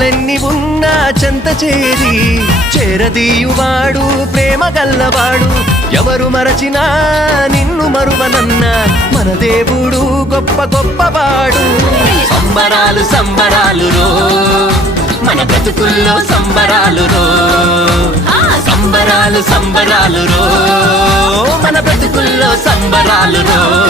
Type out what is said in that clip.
శ్రమలెన్ని ఉన్నా చెంత చేరి చేరదీయువాడు ప్రేమ గల్లవాడు. ఎవరు మరచినా నిన్ను మరువనన్న మన దేవుడు గొప్ప గొప్పవాడు. సంబరాలు సంబరాలు రో మన బ్రతుకుల్లో సంబరాలు రో. సంబరాలు సంబరాలు రో మన బ్రతుకుల్లో సంబరాలు రో.